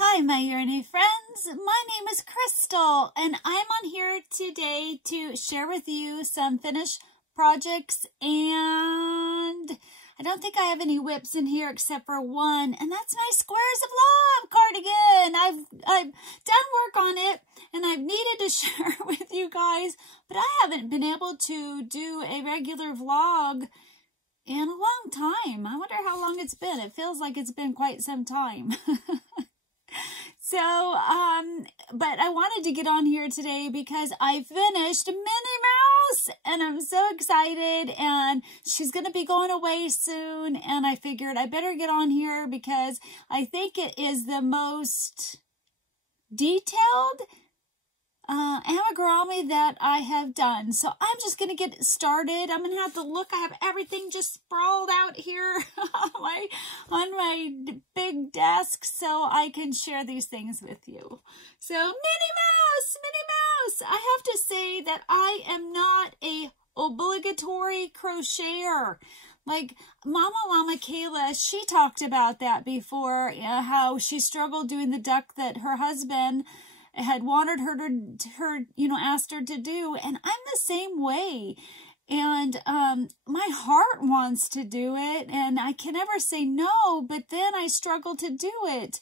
Hi, my yearning friends. My name is Crystal, and I'm on here today to share with you some finished projects, and I don't think I have any whips in here except for one, and that's my Squares of Love cardigan. I've done work on it, and I've needed to share with you guys, but I haven't been able to do a regular vlog in a long time. I wonder how long it's been. It feels like it's been quite some time. So, but I wanted to get on here today because I finished Minnie Mouse and I'm so excited, and she's going to be going away soon, and I figured I better get on here because I think it is the most detailed amigurumi that I have done. So I'm just going to get started. I'm going to have to look. I have everything just sprawled out here on my big desk so I can share these things with you. So Minnie Mouse, I have to say that I am not a obligatory crocheter. Like Mama Llama Kayla, she talked about that before, how she struggled doing the duck that her husband had wanted her asked her to do, and I'm the same way. And my heart wants to do it, and I can never say no, but then I struggle to do it.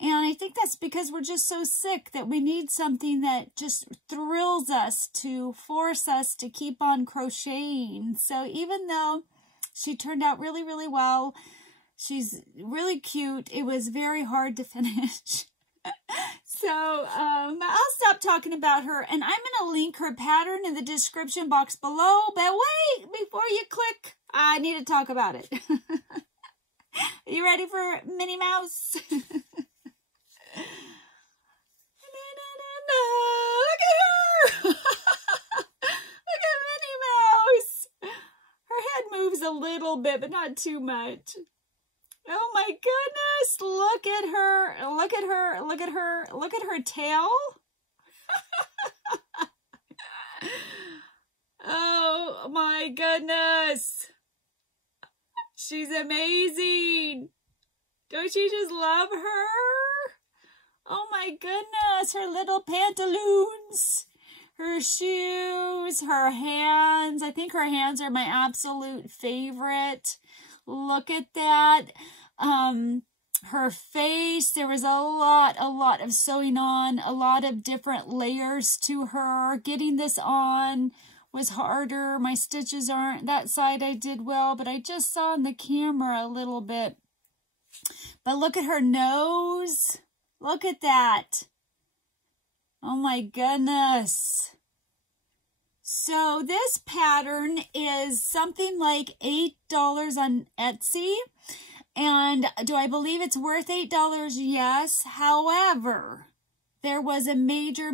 And I think that's because we're just so sick that we need something that just thrills us to force us to keep on crocheting. So even though she turned out really, really well, she's really cute, it was very hard to finish. So, I'll stop talking about her, and I'm going to link her pattern in the description box below, but wait, before you click, I need to talk about it. Are you ready for Minnie Mouse? Look at her! Look at Minnie Mouse! Her head moves a little bit, but not too much. Oh my goodness, look at her, look at her, look at her, look at her tail. Oh my goodness. She's amazing. Don't you just love her? Oh my goodness, her little pantaloons, her shoes, her hands. I think her hands are my absolute favorite. Look at that. Her face, there was a lot of sewing on, a lot of different layers to her. Getting this on was harder. My stitches aren't, that side I did well, but I just saw on the camera a little bit. But look at her nose. Look at that. Oh my goodness. So this pattern is something like $8 on Etsy. And do I believe it's worth $8? Yes. However, there was a major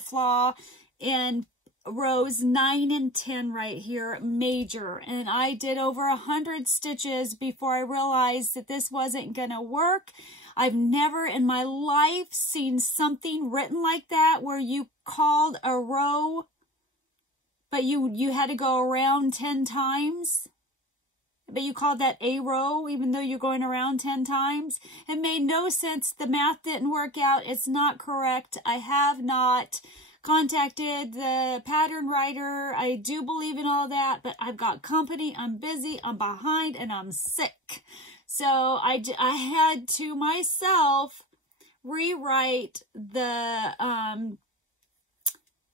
flaw in rows 9 and 10 right here. Major. And I did over 100 stitches before I realized that this wasn't going to work. I've never in my life seen something written like that where you called a row, but you had to go around 10 times. But you called that a row, even though you're going around 10 times. It made no sense. The math didn't work out. It's not correct. I have not contacted the pattern writer. I do believe in all that, but I've got company. I'm busy. I'm behind, and I'm sick. So I had to myself rewrite the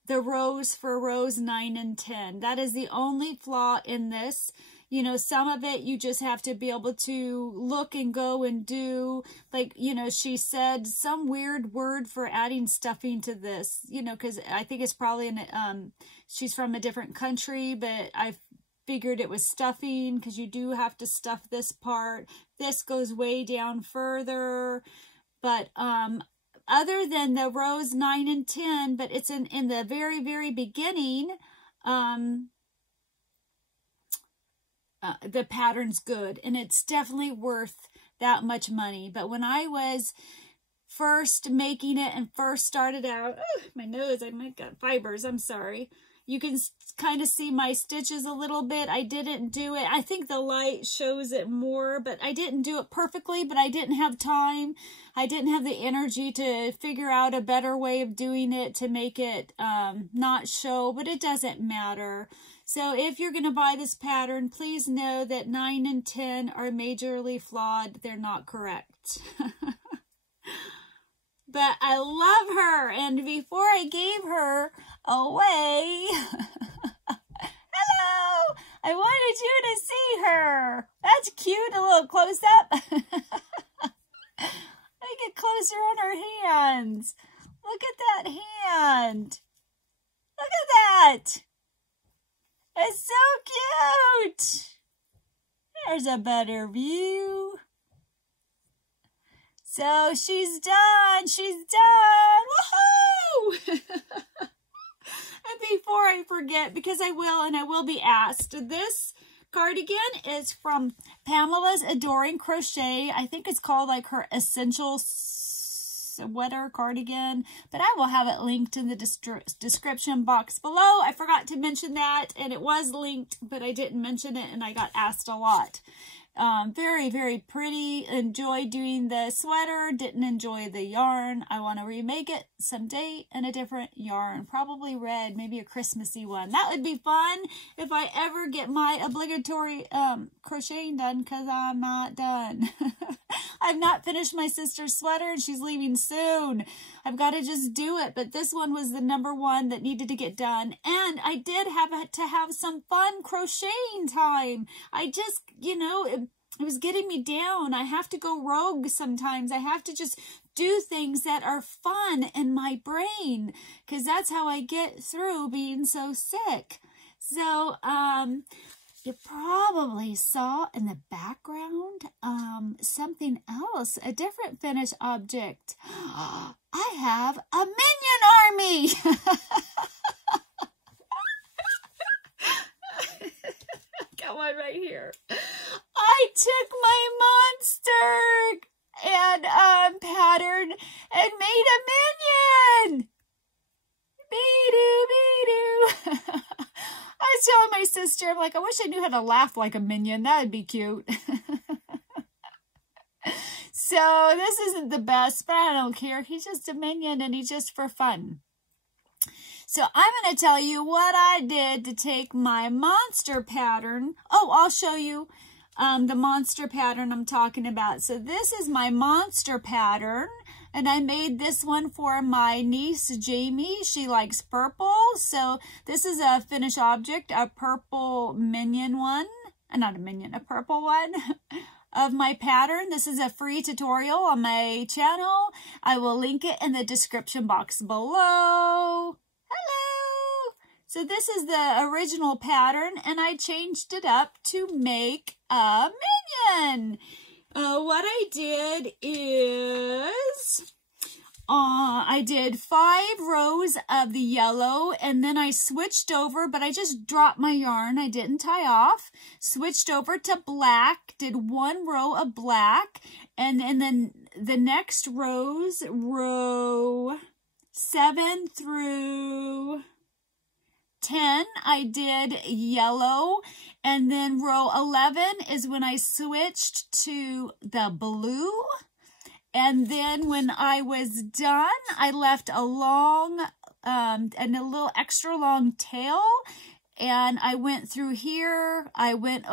rows for rows 9 and 10. That is the only flaw in this. You know, some of it you just have to be able to look and go and do. Like, you know, she said some weird word for adding stuffing to this, you know, because I think it's probably she's from a different country, but I figured it was stuffing because you do have to stuff this part. This goes way down further. But other than the rows 9 and 10, but it's in the very beginning, the pattern's good, and it's definitely worth that much money. But when I was first making it and first started out, my nose, I might got fibers, I'm sorry. You can kind of see my stitches a little bit. I didn't do it. I think the light shows it more, but I didn't do it perfectly, but I didn't have time. I didn't have the energy to figure out a better way of doing it to make it not show, but it doesn't matter. So if you're going to buy this pattern, please know that 9 and 10 are majorly flawed. They're not correct. But I love her, and before I gave her away, hello, I wanted you to see her. That's cute, a little close up. I get closer on her hands. Look at that hand. Look at that. It's so cute. There's a better view. So she's done. She's done. Woohoo! And before I forget, because I will, and I will be asked, this cardigan is from Pamela's Adoring Crochet. I think it's called like her Essential Sweater Cardigan, but I will have it linked in the description box below. I forgot to mention that, and it was linked, but I didn't mention it, and I got asked a lot. Very, very pretty. Enjoy doing the sweater. Didn't enjoy the yarn. I want to remake it someday in a different yarn. Probably red, maybe a Christmassy one. That would be fun if I ever get my obligatory crocheting done, because I'm not done. I've not finished my sister's sweater, and she's leaving soon. I've got to just do it, but this one was the #1 that needed to get done, and I did have to have some fun crocheting time. I just, you know, it was getting me down. I have to go rogue sometimes. I have to just do things that are fun in my brain, because that's how I get through being so sick. So, you probably saw in the background something else, a different finished object. I have a Minion Army. Got one right here. I took my monster and pattern and made a minion. Be-doo, be-doo. I was telling my sister, I'm like, I wish I knew how to laugh like a minion. That would be cute. So this isn't the best, but I don't care. He's just a minion, and he's just for fun. So I'm going to tell you what I did to take my monster pattern. Oh, I'll show you the monster pattern I'm talking about. So this is my monster pattern. And I made this one for my niece, Jamie. She likes purple. So this is a finished object, a purple minion one. Not a minion, a purple one of my pattern. This is a free tutorial on my channel. I will link it in the description box below. Hello! So this is the original pattern, and I changed it up to make a minion. What I did is I did 5 rows of the yellow, and then I switched over, but I just dropped my yarn. I didn't tie off. Switched over to black, did 1 row of black, and then the next rows, row 7 through 10, I did yellow, and then row 11 is when I switched to the blue. And then when I was done, I left a long and a little extra long tail, and I went through here, I went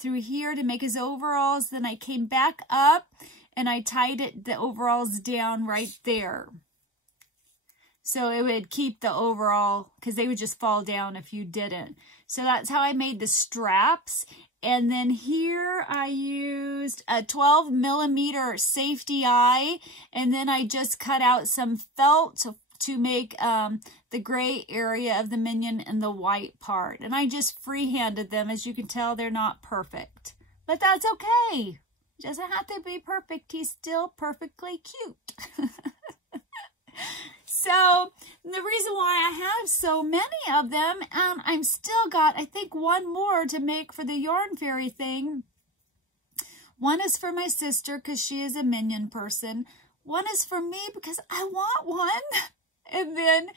through here to make his overalls, then I came back up and I tied the overalls down right there. So it would keep the overall, because they would just fall down if you didn't. So that's how I made the straps. And then here I used a 12mm safety eye. And then I just cut out some felt to make the gray area of the minion and the white part. And I just freehanded them. As you can tell, they're not perfect. But that's okay. It doesn't have to be perfect. He's still perfectly cute. So the reason why I have so many of them, and I'm still got, I think, 1 more to make for the Yarn Fairy thing. One is for my sister because she is a minion person. One is for me because I want one. And then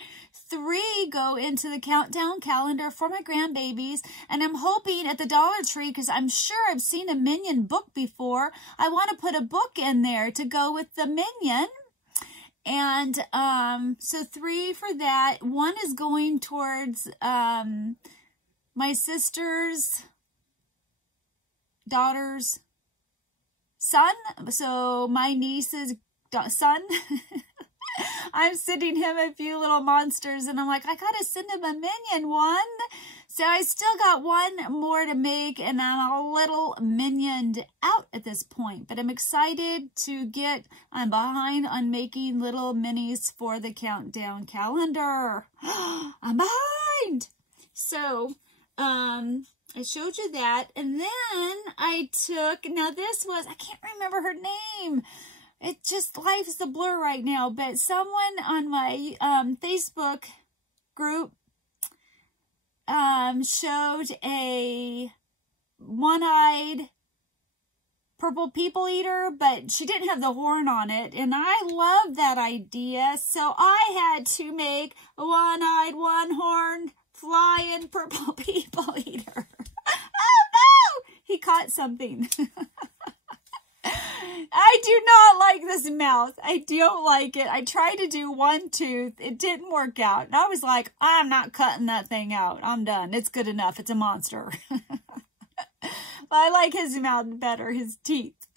3 go into the countdown calendar for my grandbabies. And I'm hoping at the Dollar Tree, because I'm sure I've seen a Minion book before, I want to put a book in there to go with the Minion. And so 3 for that. 1 is going towards my sister's daughter's son. So my niece's son. I'm sending him a few little monsters, and I'm like, I gotta send him a Minion one. So I still got 1 more to make, and I'm a little minioned out at this point. But I'm excited to get, I'm behind on making little minis for the countdown calendar. I'm behind. So, I showed you that, and then I took, now this was, I can't remember her name. It just, life's a blur right now, but someone on my Facebook group showed a one-eyed purple people eater, but she didn't have the horn on it, and I love that idea, so I had to make a one-eyed, one-horned, flying purple people eater. Oh no! He caught something. I do not like this mouth. I don't like it. I tried to do 1 tooth. It didn't work out. And I was like, I'm not cutting that thing out. I'm done. It's good enough. It's a monster. I like his mouth better, his teeth.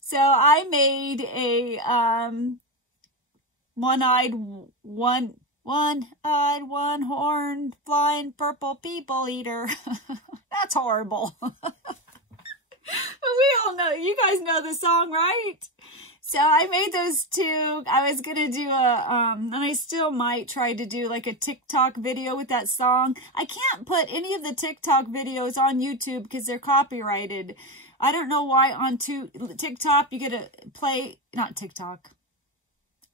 So I made a one-eyed, one-horned, flying purple people eater. That's horrible. We all know, you guys know the song, right? So I made those 2. I was going to do and I still might try to do like a TikTok video with that song. I can't put any of the TikTok videos on YouTube because they're copyrighted. I don't know why on TikTok you get to play, not TikTok,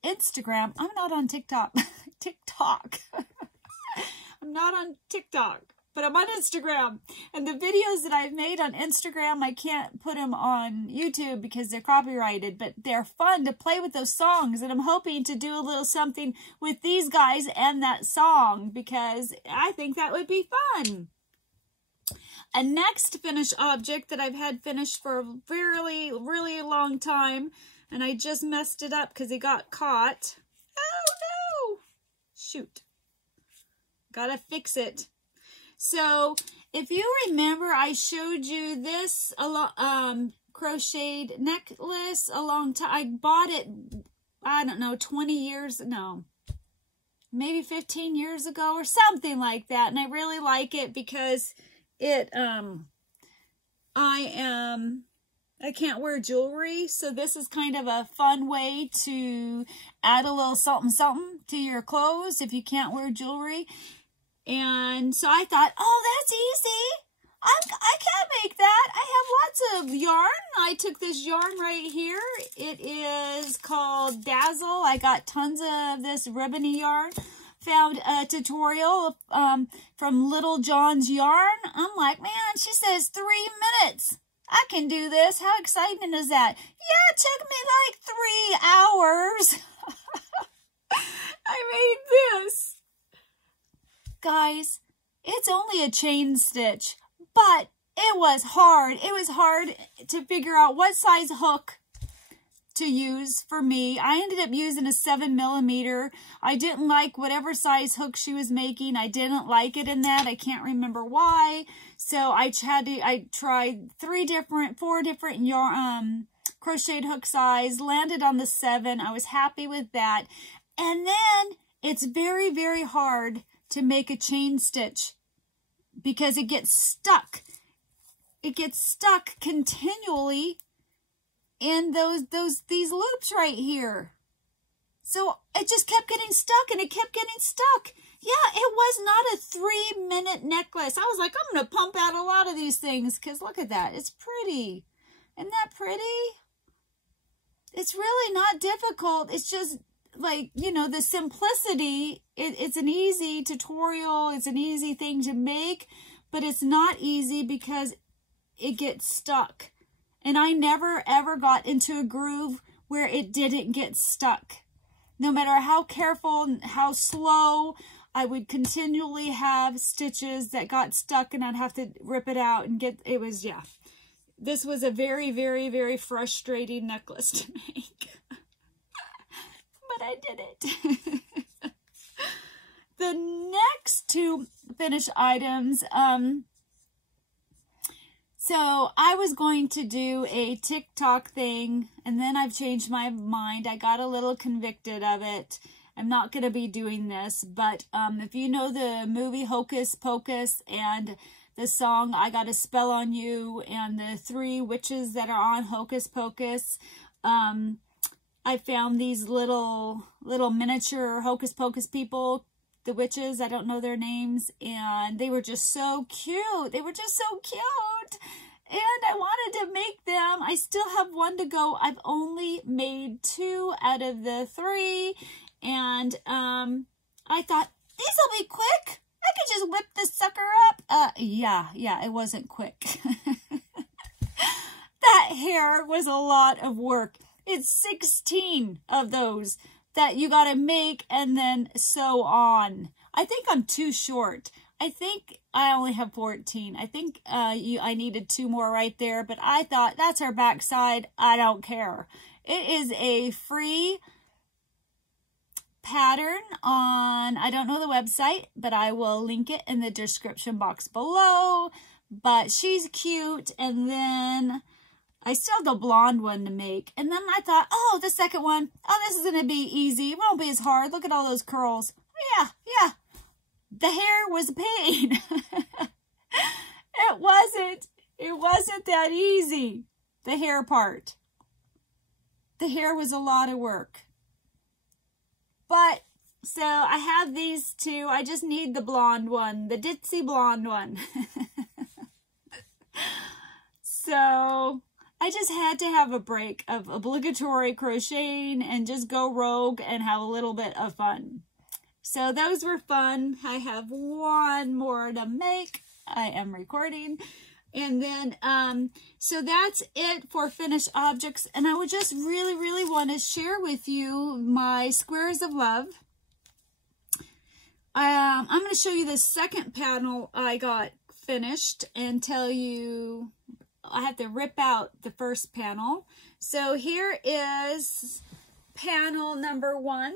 Instagram. I'm not on TikTok. TikTok. I'm not on TikTok. But I'm on Instagram, and the videos that I've made on Instagram, I can't put them on YouTube because they're copyrighted, but they're fun to play with those songs, and I'm hoping to do a little something with these guys and that song because I think that would be fun. A next finished object that I've had finished for a really, really long time, and I just messed it up because it got caught. Oh no! Shoot. Gotta fix it. So, if you remember, I showed you this crocheted necklace a long time. I bought it, I don't know, 20 years, no, maybe 15 years ago or something like that. And I really like it because it, I can't wear jewelry. So this is kind of a fun way to add a little something, something to your clothes if you can't wear jewelry. And so I thought, oh, that's easy. I can make that. I have lots of yarn. I took this yarn right here. It is called Dazzle. I got tons of this ribbony yarn. Found a tutorial from LittleJohns yarn. I'm like, man, she says 3 minutes. I can do this. How exciting is that? Yeah, it took me like 3 hours. I made this. Guys, it's only a chain stitch, but it was hard. It was hard to figure out what size hook to use for me. I ended up using a 7mm. I didn't like whatever size hook she was making. I didn't like it in that. I can't remember why. So I tried 4 different yarn, crocheted hook size, landed on the 7. I was happy with that. And then it's very, very hard to make a chain stitch because it gets stuck. It gets stuck continually in these loops right here. So it just kept getting stuck and it kept getting stuck. Yeah, it was not a 3-minute necklace. I was like, I'm going to pump out a lot of these things because look at that. It's pretty. Isn't that pretty? It's really not difficult. It's just like, you know, the simplicity, it's an easy tutorial, it's an easy thing to make, but it's not easy because it gets stuck. And I never ever got into a groove where it didn't get stuck. no matter how careful and how slow, I would continually have stitches that got stuck and I'd have to rip it out and get, it was, yeah. This was a very, very, very frustrating necklace to make. But I did it. The next two finished items, so I was going to do a TikTok thing, and then I've changed my mind. I got a little convicted of it. I'm not going to be doing this, but if you know the movie Hocus Pocus and the song I Got a Spell on You and the 3 witches that are on Hocus Pocus, I found these little miniature Hocus Pocus people, the witches, I don't know their names, and they were just so cute. They were just so cute. And I wanted to make them. I still have one to go. I've only made 2 out of the 3. And I thought, these will be quick. I could just whip this sucker up. Yeah, it wasn't quick. That hair was a lot of work. It's 16 of those that you got to make and then sew on. I think I'm too short. I think I only have 14. I think I needed 2 more right there, but I thought that's our back side. I don't care. It is a free pattern on, I don't know the website, but I will link it in the description box below. But she's cute, and then I still have the blonde one to make. And then I thought, oh, the second one, oh, this is going to be easy. It won't be as hard. Look at all those curls. Yeah. The hair was a pain. It wasn't that easy. The hair part. The hair was a lot of work. But, so I have these 2. I just need the blonde one, the ditzy blonde one. So I just had to have a break of obligatory crocheting and just go rogue and have a little bit of fun. So those were fun. I have 1 more to make. I am recording. And then, so that's it for finished objects. And I would just really, really want to share with you my squares of love. I'm going to show you the second panel I got finished and tell you, I have to rip out the first panel. So here is panel number 1.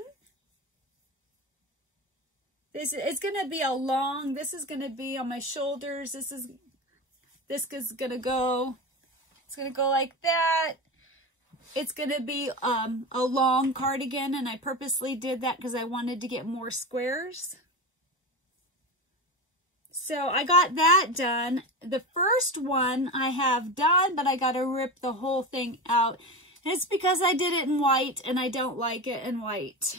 It's going to be a long, this is going to be on my shoulders. This is going to go, it's going to go like that. It's going to be a long cardigan, and I purposely did that because I wanted to get more squares. So I got that done. The first one I have done, but I got to rip the whole thing out. And it's because I did it in white, and I don't like it in white.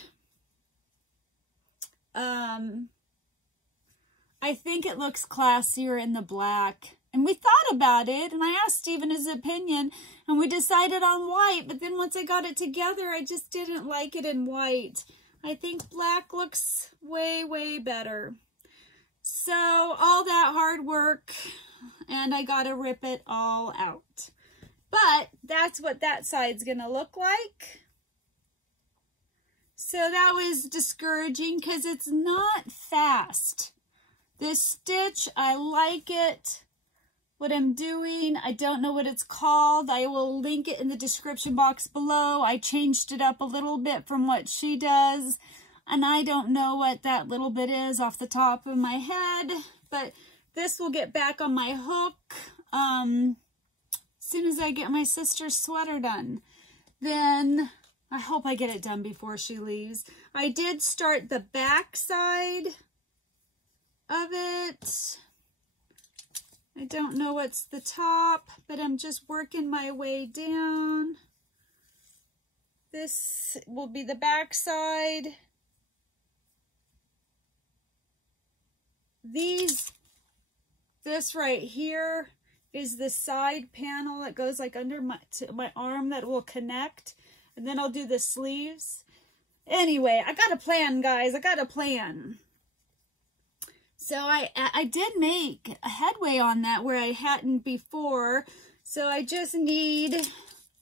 I think it looks classier in the black. And we thought about it, and I asked Stephen his opinion, and we decided on white. But then once I got it together, I just didn't like it in white. I think black looks way, way better. So all that hard work, and I got to rip it all out. But that's what that side's going to look like. So that was discouraging because it's not fast. This stitch, I like it. What I'm doing, I don't know what it's called. I will link it in the description box below. I changed it up a little bit from what she does. And I don't know what that little bit is off the top of my head. But this will get back on my hook as soon as I get my sister's sweater done. Then I hope I get it done before she leaves. I did start the back side of it. I don't know what's the top, but I'm just working my way down. This will be the back side. This right here is the side panel that goes like under my arm that will connect. And then I'll do the sleeves. Anyway, I got a plan, guys. I got a plan. So I did make a headway on that where I hadn't before. So I just need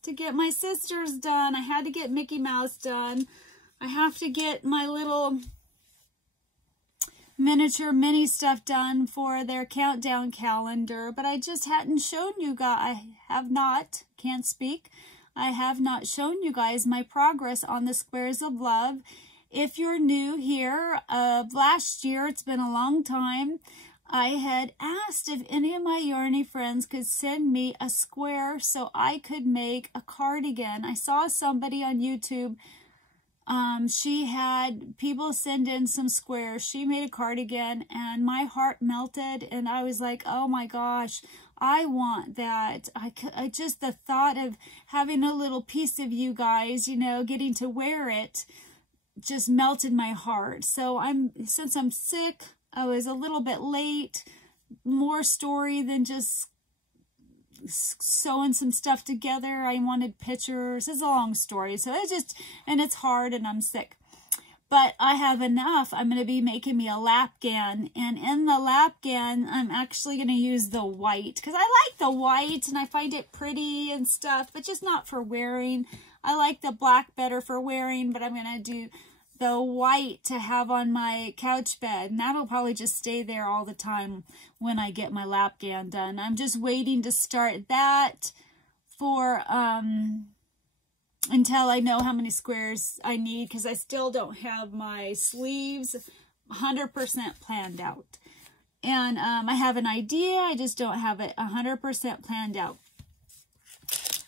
to get my sisters done. I had to get Mickey Mouse done. I have to get my little miniature mini stuff done for their countdown calendar, but I just hadn't shown you guys. I have not shown you guys my progress on the Squares of Love. If you're new here, last year, it's been a long time, I had asked if any of my yarny friends could send me a square so I could make a cardigan. I saw somebody on YouTube, she had people send in some squares. She made a cardigan and my heart melted and I was like, oh my gosh, I want that. I just, the thought of having a little piece of you guys, you know, getting to wear it just melted my heart. So since I'm sick, I was a little bit late, more story than just sewing some stuff together. I wanted pictures. It's a long story. So and it's hard and I'm sick. But I have enough. I'm going to be making me a lapgan. And in the lapgan, I'm actually going to use the white. Because I like the white and I find it pretty and stuff. But just not for wearing. I like the black better for wearing. But I'm going to do the white to have on my couch bed. And that'll probably just stay there all the time when I get my lapgan done. I'm just waiting to start that for until I know how many squares I need, because I still don't have my sleeves 100% planned out. And I have an idea, I just don't have it 100% planned out.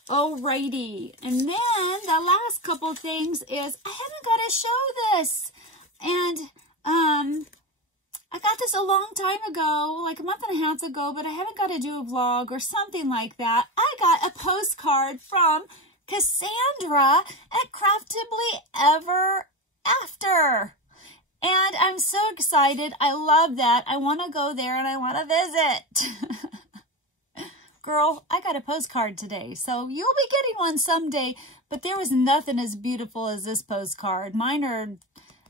Alrighty, and then the last couple things is I haven't got to show this, and I got this a long time ago, like a month and a half ago, but I haven't got to do a vlog or something like that. I got a postcard from Cassandra at Craftably Ever After, and I'm so excited. I love that. I want to go there and I want to visit. Girl, I got a postcard today, so you'll be getting one someday, but there was nothing as beautiful as this postcard. Mine are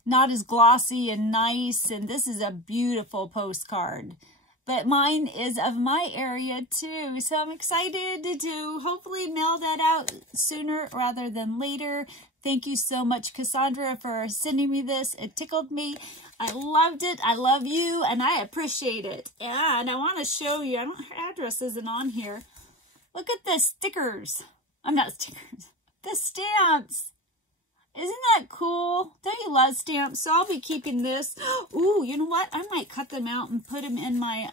not as glossy and nice, and this is a beautiful postcard. But mine is of my area too, so I'm excited to hopefully mail that out sooner rather than later. Thank you so much, Cassandra, for sending me this. It tickled me. I loved it. I love you, and I appreciate it. And I want to show you. Her address isn't on here. Look at the stickers. I'm not stickers. The stamps. Isn't that cool? Don't you love stamps? So I'll be keeping this. Ooh, you know what? I might cut them out and put them in my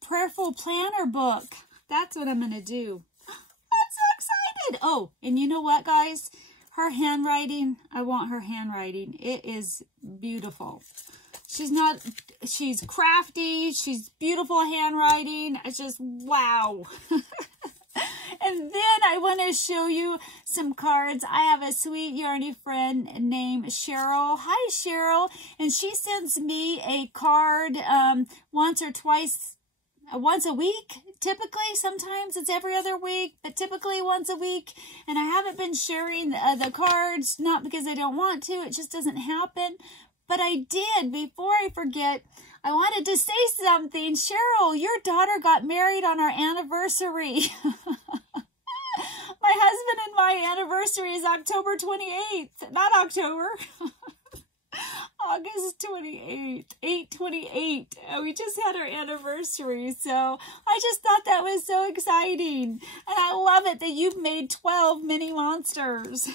prayerful planner book. That's what I'm going to do. I'm so excited. Oh, and you know what, guys? Her handwriting, I want her handwriting. It is beautiful. She's crafty. She's beautiful handwriting. It's just, wow. And then I want to show you some cards. I have a sweet yarny friend named Cheryl. Hi, Cheryl. And she sends me a card once a week, typically. Sometimes it's every other week, but typically once a week. And I haven't been sharing the cards, not because I don't want to, it just doesn't happen. But I did, before I forget, I wanted to say something. Cheryl, your daughter got married on our anniversary. My husband and my anniversary is October 28th, not October. August 28th, 8/28. We just had our anniversary, so I just thought that was so exciting. And I love it that you've made 12 mini monsters.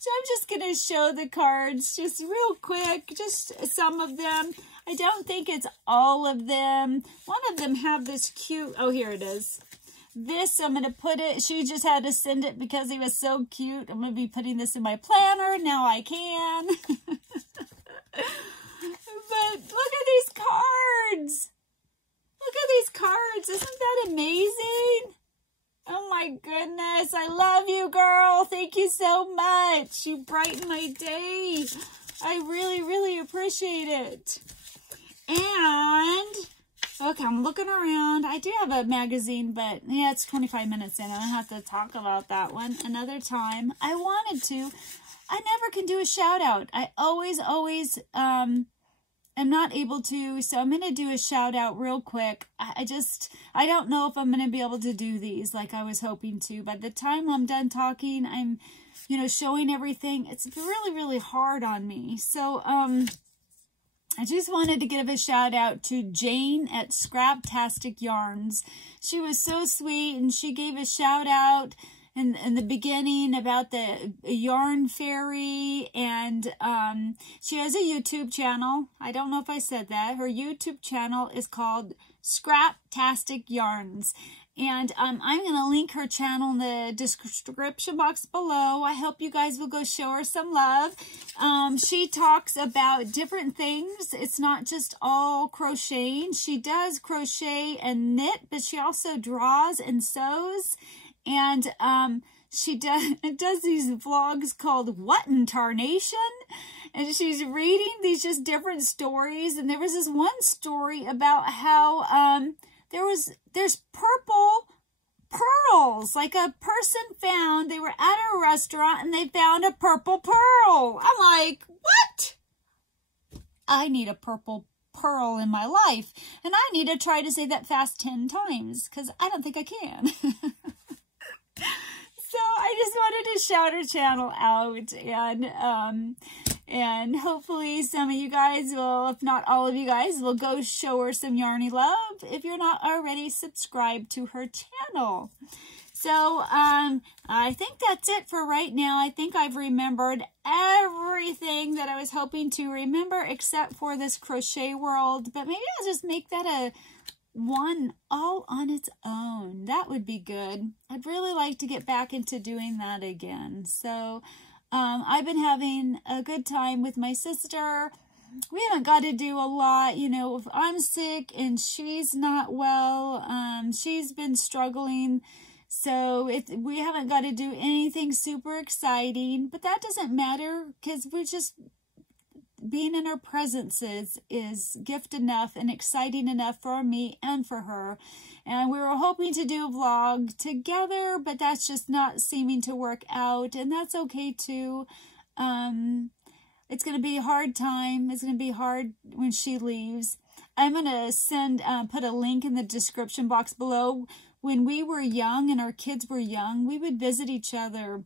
So I'm just going to show the cards just real quick, just some of them. I don't think it's all of them. One of them have this cute, oh, here it is. This, I'm going to put it, she just had to send it because he was so cute. I'm going to be putting this in my planner. Now I can. But look at these cards. Look at these cards. Isn't that amazing? Oh my goodness. I love you, girl. Thank you so much. You brighten my day. I really, really appreciate it. And okay, I'm looking around. I do have a magazine, but yeah, it's 25 minutes in. I don't have to talk about that one another time. I wanted to. I never can do a shout out. I always am not able to, so I'm going to do a shout out real quick. I don't know if I'm going to be able to do these like I was hoping to. By the time I'm done talking, I'm, showing everything. It's really, really hard on me. So, I just wanted to give a shout out to Jane at Scraptastic Yarns. She was so sweet, and she gave a shout out in the beginning about the yarn fairy, and she has a YouTube channel. I don't know if I said that. Her YouTube channel is called Scraptastic Yarns. And I'm going to link her channel in the description box below. I hope you guys will go show her some love. She talks about different things. It's not just all crocheting. She does crochet and knit, but she also draws and sews. And she does these vlogs called What in Tarnation? And she's reading these just different stories. And there was this one story about how there's purple pearls, like a person found, they were at a restaurant and they found a purple pearl. I'm like, what? I need a purple pearl in my life, and I need to try to say that fast 10 times because I don't think I can. So I just wanted to shout her channel out, and hopefully some of you guys will, if not all of you guys, will go show her some yarny love if you're not already subscribed to her channel. So I think that's it for right now. I think I've remembered everything that I was hoping to remember except for this crochet world. But maybe I'll just make that a one all on its own. That would be good. I'd really like to get back into doing that again. So I've been having a good time with my sister. We haven't got to do a lot, if I'm sick and she's not well, she's been struggling. So we haven't got to do anything super exciting, but that doesn't matter because we're just being in her presence is gift enough and exciting enough for me and for her. And we were hoping to do a vlog together, but that's just not seeming to work out, and that's okay too. It's going to be a hard time. It's going to be hard when she leaves. I'm going to put a link in the description box below. When we were young and our kids were young, we would visit each other.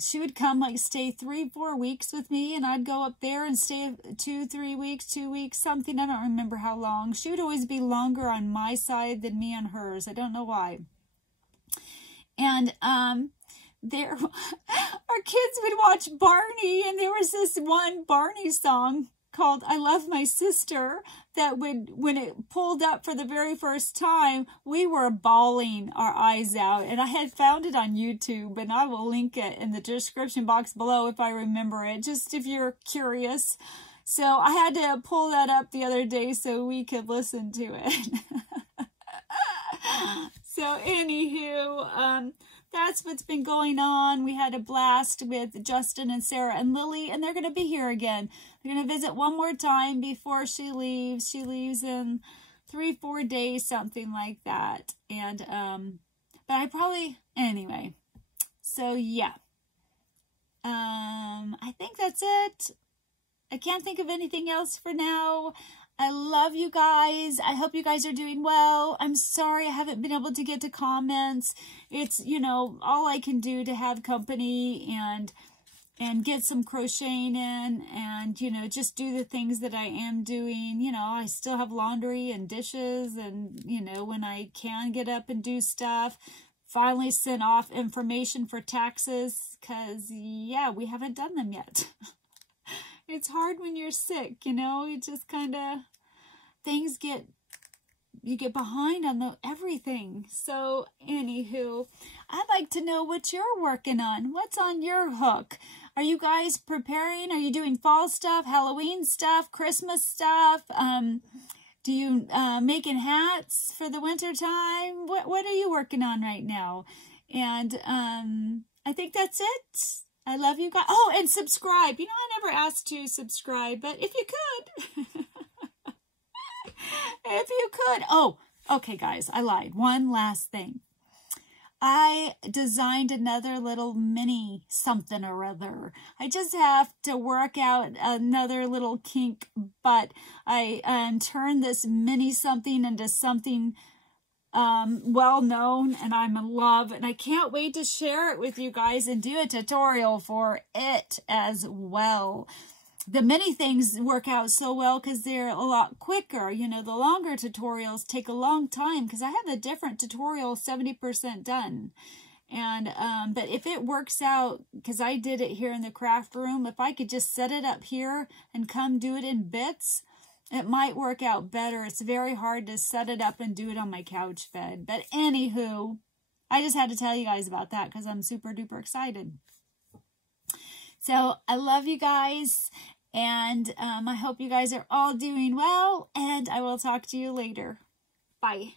She would come, stay 3-4 weeks with me, and I'd go up there and stay 2-3 weeks, 2 weeks, something. I don't remember how long. She would always be longer on my side than me on hers. I don't know why. And our kids would watch Barney, and there was this one Barney song called I Love My Sister that when it pulled up for the very first time, we were bawling our eyes out. And I had found it on YouTube, and I will link it in the description box below if I remember it, just if you're curious. So I had to pull that up the other day so we could listen to it. So anywho, that's what's been going on. We had a blast with Justin and Sarah and Lily, and they're going to be here again. They're going to visit one more time before she leaves. She leaves in 3-4 days, something like that. And, but anyway. So, yeah. I think that's it. I can't think of anything else for now. I love you guys. I hope you guys are doing well. I'm sorry I haven't been able to get to comments. It's, all I can do to have company and get some crocheting in and, just do the things that I am doing. I still have laundry and dishes and, when I can get up and do stuff. Finally sent off information for taxes because, yeah, we haven't done them yet. It's hard when you're sick, you just kind of, you get behind on everything. So, anywho, I'd like to know what you're working on. What's on your hook? Are you guys preparing? Are you doing fall stuff, Halloween stuff, Christmas stuff? Do you making hats for the winter time? What are you working on right now? And I think that's it. I love you guys. Oh, and subscribe. I never asked to subscribe, but if you could. If you could. Oh, okay, guys. I lied. One last thing. I designed another little mini something or other. I just have to work out another little kink, but I turned this mini something into something well known, and I'm in love, and I can't wait to share it with you guys and do a tutorial for it as well. The mini things work out so well because they're a lot quicker. You know, the longer tutorials take a long time because I have a different tutorial 70% done. And, but if it works out, because I did it here in the craft room, if I could just set it up here and come do it in bits, it might work out better. It's very hard to set it up and do it on my couch bed. But anywho, I just had to tell you guys about that because I'm super duper excited. So I love you guys, and I hope you guys are all doing well, and I will talk to you later. Bye.